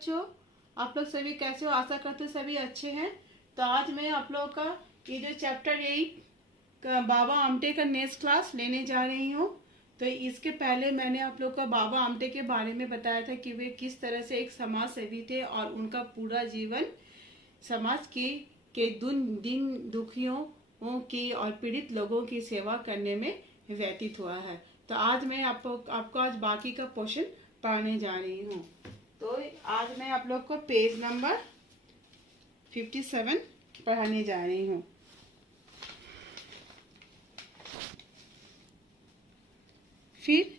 बच्चों, आप लोग सभी कैसे हो? आशा करते सभी अच्छे हैं। तो आज मैं आप लोगों का ये जो चैप्टर 8 का बाबा आमटे का नेक्स्ट क्लास लेने जा रही हूँ। तो इसके पहले मैंने आप लोग का बाबा आमटे के बारे में बताया था कि वे किस तरह से एक समाज सेवी थे और उनका पूरा जीवन समाज के दिन दुखियों की और पीड़ित लोगों की सेवा करने में व्यतीत हुआ है। तो आज मैं आपको आज बाकी का पोर्शन पढ़ाने जा रही हूँ। तो आज मैं आप लोग को पेज नंबर 57 पढ़ाने जा रही हूँ। फिर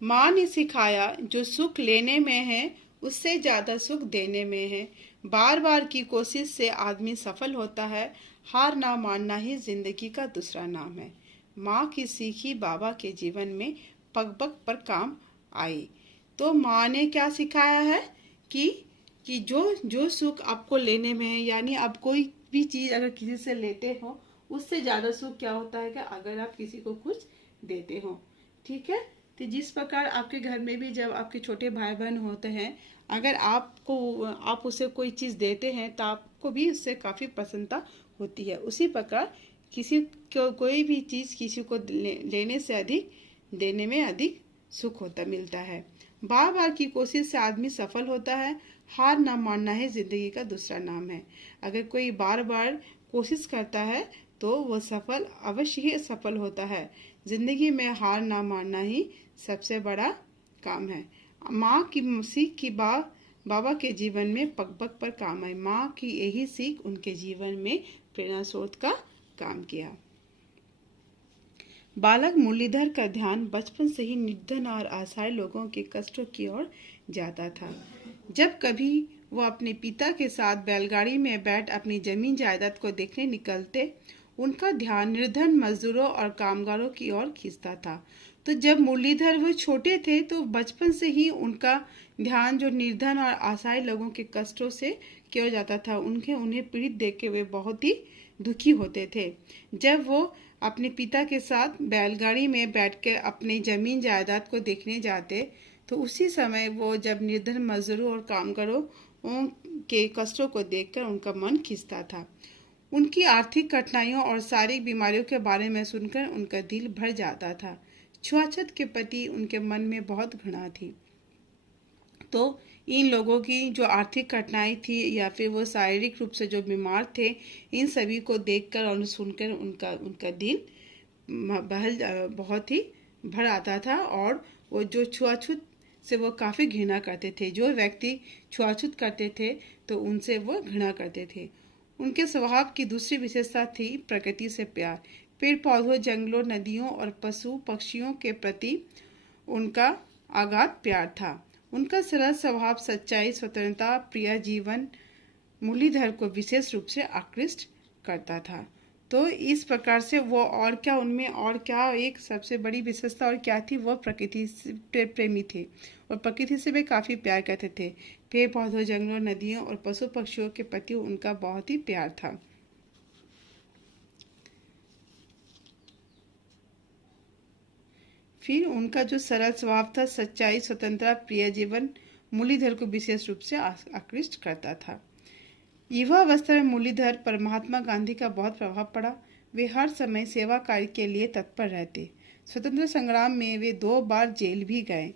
माँ ने सिखाया, जो सुख लेने में है उससे ज्यादा सुख देने में है। बार बार की कोशिश से आदमी सफल होता है। हार ना मानना ही जिंदगी का दूसरा नाम है। माँ की सीखी बाबा के जीवन में पग पग पर काम आई। तो माँ ने क्या सिखाया है कि जो सुख आपको लेने में है, यानी आप कोई भी चीज अगर किसी से लेते हो उससे ज्यादा सुख क्या होता है कि अगर आप किसी को कुछ देते हो। ठीक है। तो जिस प्रकार आपके घर में भी जब आपके छोटे भाई बहन होते हैं, अगर आप उसे कोई चीज देते हैं तो आपको भी उससे काफी प्रसन्नता होती है। उसी प्रकार किसी को कोई भी चीज किसी को लेने से अधिक देने में अधिक सुख मिलता है। बार बार की कोशिश से आदमी सफल होता है। हार ना मानना है जिंदगी का दूसरा नाम है। अगर कोई बार बार कोशिश करता है तो वह सफल अवश्य ही सफल होता है। जिंदगी में हार ना मानना ही सबसे बड़ा काम है। माँ की सीख की बाबा के जीवन में पग पग पर काम है। माँ की यही सीख उनके जीवन में प्रेरणा स्रोत का काम किया। बालक मुरलीधर का ध्यान बचपन से ही निर्धन और असहाय लोगों के कष्टों की ओर जाता था। जब कभी वो अपने पिता के साथ बैलगाड़ी में बैठ अपनी जमीन जायदाद को देखने निकलते, उनका ध्यान निर्धन मजदूरों और कामगारों की ओर खींचता था। तो जब मुरलीधर वो छोटे थे तो बचपन से ही उनका ध्यान जो निर्धन और असहाय लोगों के कष्टों से की ओर जाता था। उन्हें पीड़ित देख के वे बहुत ही दुखी होते थे। जब वो अपने पिता के साथ बैलगाड़ी में बैठकर अपनी जमीन जायदाद को देखने जाते, तो उसी समय वो जब निर्धन मजदूरों और कामगारों के कष्टों को देखकर उनका मन खिंचता था। उनकी आर्थिक कठिनाइयों और शारीरिक बीमारियों के बारे में सुनकर उनका दिल भर जाता था। छुआछूत के प्रति उनके मन में बहुत घृणा थी। तो इन लोगों की जो आर्थिक कठिनाई थी या फिर वो शारीरिक रूप से जो बीमार थे, इन सभी को देखकर और सुनकर उनका दिल बहुत ही भर आता था। और वो जो छुआछूत से वो काफ़ी घृणा करते थे। जो व्यक्ति छुआछूत करते थे तो उनसे वो घृणा करते थे। उनके स्वभाव की दूसरी विशेषता थी प्रकृति से प्यार। पेड़ पौधों, जंगलों, नदियों और पशु पक्षियों के प्रति उनका अगाध प्यार था। उनका सरल स्वभाव, सच्चाई, स्वतंत्रता, प्रिय जीवन मुरलीधर को विशेष रूप से आकृष्ट करता था। तो इस प्रकार से वो और क्या उनमें और क्या एक सबसे बड़ी विशेषता और क्या थी, वह प्रकृति से प्रेमी थे और प्रकृति से वे काफ़ी प्यार करते थे। पेड़ पौधों, जंगलों, नदियों और पशु पक्षियों के प्रति उनका बहुत ही प्यार था। फिर उनका जो सरल स्वभाव था, सच्चाई, स्वतंत्रता, प्रिय जीवन मुरलीधर को विशेष रूप से आकृष्ट करता था। युवा अवस्था में मुरलीधर पर महात्मा गांधी का बहुत प्रभाव पड़ा। वे हर समय सेवा कार्य के लिए तत्पर रहते। स्वतंत्रता संग्राम में वे 2 बार जेल भी गए।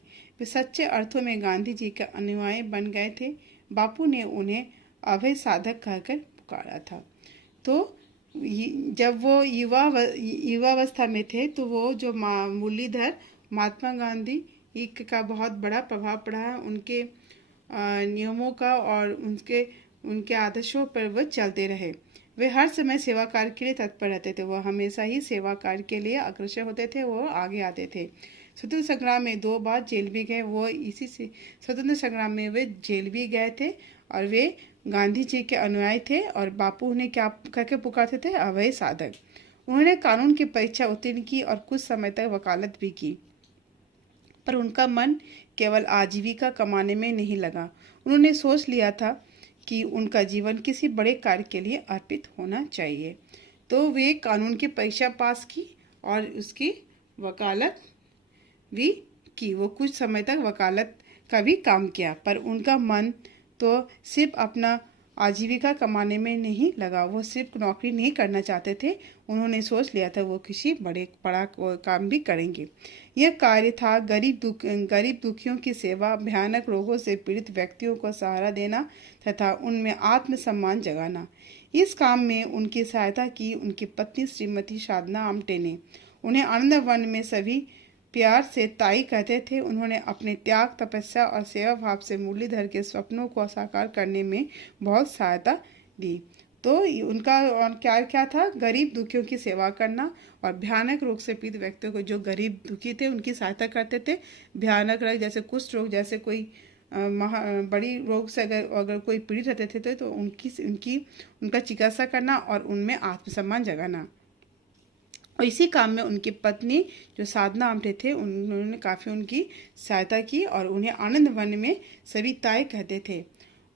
वे सच्चे अर्थों में गांधी जी का अनुयायी बन गए थे। बापू ने उन्हें अभय साधक कहकर पुकारा था। तो जब वो युवावस्था में थे तो वो जो मुरलीधर महात्मा गांधी का बहुत बड़ा प्रभाव पड़ा है। उनके नियमों का और उनके आदर्शों पर वो चलते रहे। वे हर समय सेवा कार्य के लिए तत्पर रहते थे। वो हमेशा ही सेवा कार्य के लिए अग्रसर होते थे, वो आगे आते थे। स्वतंत्रता संग्राम में 2 बार जेल भी गए। वो इसी से स्वतंत्रता संग्राम में वे जेल भी गए थे और वे गांधी जी के अनुयायी थे और बापू उन्हें क्या करके पुकारते थे, अभय साधक। उन्होंने कानून की परीक्षा उत्तीर्ण की और कुछ समय तक वकालत भी की, पर उनका मन केवल आजीविका कमाने में नहीं लगा। उन्होंने सोच लिया था कि उनका जीवन किसी बड़े कार्य के लिए अर्पित होना चाहिए। तो वे कानून की परीक्षा पास की और उसकी वकालत भी की। वो कुछ समय तक वकालत का भी काम किया, पर उनका मन तो सिर्फ अपना आजीविका कमाने में नहीं लगा, वो सिर्फ नौकरी नहीं करना चाहते थे, उन्होंने सोच लिया था वो किसी बड़ा काम भी करेंगे। यह कार्य था गरीब दुखियों की सेवा, भयानक रोगों से पीड़ित व्यक्तियों को सहारा देना तथा उनमें आत्मसम्मान जगाना। इस काम में उनकी सहायता की उनकी पत्नी श्रीमती साधना आमटे ने। उन्हें आनंद वन में सभी प्यार से ताई कहते थे। उन्होंने अपने त्याग, तपस्या और सेवा भाव से मुरलीधर के सपनों को साकार करने में बहुत सहायता दी। तो उनका और क्या क्या था, गरीब दुखियों की सेवा करना और भयानक रोग से पीड़ित व्यक्तियों को, जो गरीब दुखी थे उनकी सहायता करते थे। भयानक रोग जैसे कुष्ठ रोग, जैसे कोई बड़ी रोग से अगर कोई पीड़ित रहते थे तो उनका चिकित्सा करना और उनमें आत्मसम्मान जगाना। और इसी काम में उनकी पत्नी जो साधना आमटे थे, उन्होंने काफ़ी उनकी सहायता की और उन्हें आनंद वन में सभी ताई कहते थे।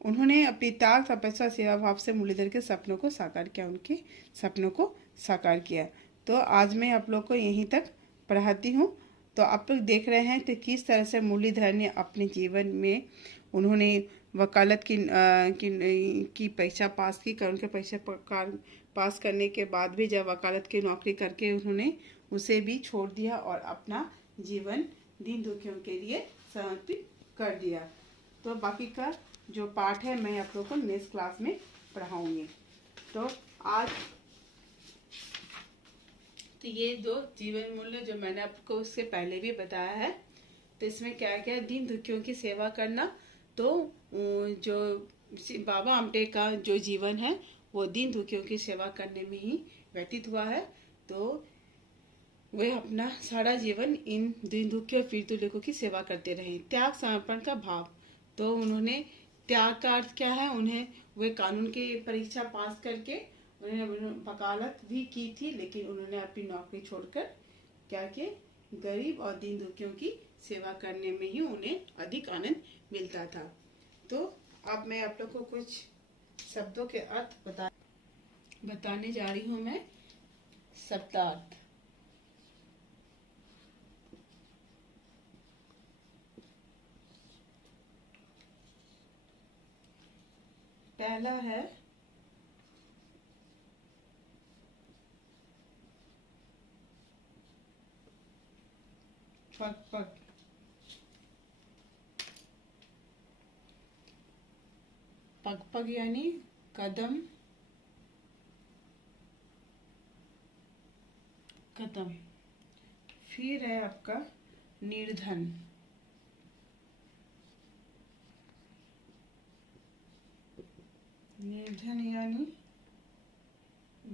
उन्होंने अपनी त्याग, तपस्या, सेवा भाव से मुरलीधर के सपनों को साकार किया, उनके सपनों को साकार किया। तो आज मैं आप लोग को यहीं तक पढ़ाती हूँ। तो आप लोग देख रहे हैं तो किस तरह से मुरलीधर ने अपने जीवन में उन्होंने वकालत की परीक्षा पास की। उनके परीक्षा पास करने के बाद भी जब वकालत की नौकरी करके उन्होंने उसे भी छोड़ दिया और अपना जीवन दीन दुखियों के लिए समर्पित कर दिया। तो बाकी का जो पाठ है मैं आप लोगों को नेक्स्ट क्लास में पढ़ाऊंगी। तो आज तो ये दो जीवन मूल्य जो मैंने आपको उससे पहले भी बताया है, तो इसमें क्या क्या, दीन दुखियों की सेवा करना। तो जो बाबा आमटे का जो जीवन है वो दीन दुखियों की सेवा करने में ही व्यतीत हुआ है। तो वे अपना सारा जीवन इन दीन दुखियों और पीड़ित लोगों की सेवा करते रहे। त्याग, समर्पण का भाव। तो उन्होंने त्याग का अर्थ क्या है, उन्हें वे कानून की परीक्षा पास करके उन्होंने वकालत भी की थी, लेकिन उन्होंने अपनी नौकरी छोड़कर क्या किए, गरीब और दीन दुखियों की सेवा करने में ही उन्हें अधिक आनंद मिलता था। तो अब मैं आप लोग को कुछ शब्दों के अर्थ बताने जा रही हूँ। मैं शब्दार्थ। पहला है पग पग। पग पग यानी कदम कदम। फिर है आपका निर्धन। निर्धन यानी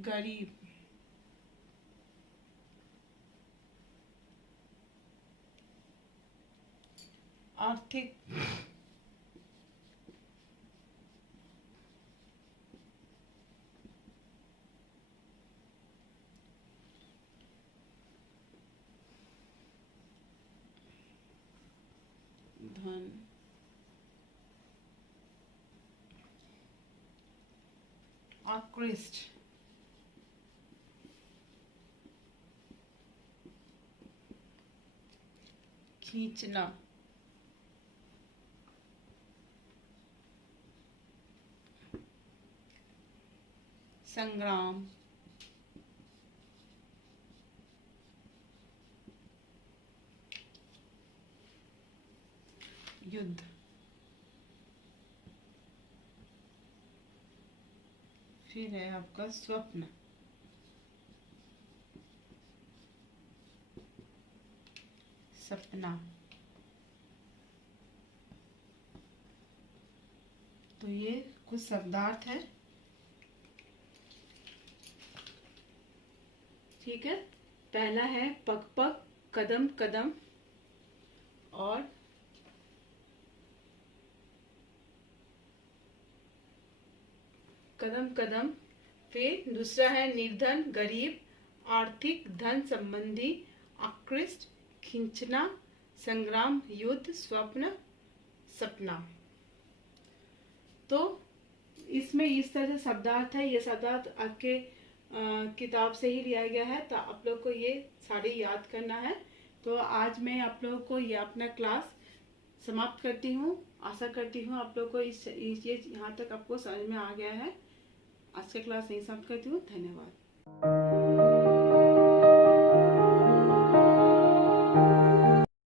गरीब। आर्थिक। धन। आकृष्ट। खींचना। संग्राम। युद्ध। फिर है आपका स्वप्न। सपना। तो ये कुछ शब्दार्थ है। ठीक है। पहला है पग पग, कदम कदम और कदम कदम। फिर दूसरा है निर्धन, गरीब, आर्थिक, धन संबंधी, आकृष्ट, खींचना, संग्राम, युद्ध, स्वप्न, सपना। तो इसमें इस तरह से शब्दार्थ है। ये शब्दार्थ आपके किताब से ही लिया गया है, तो आप लोग को ये सारे याद करना है। तो आज मैं आप लोगों को ये अपना क्लास समाप्त करती हूँ। आशा करती हूँ आप लोग को ये यहाँ तक आपको समझ में आ गया है। आज का क्लास यहीं समाप्त करती हूँ। धन्यवाद।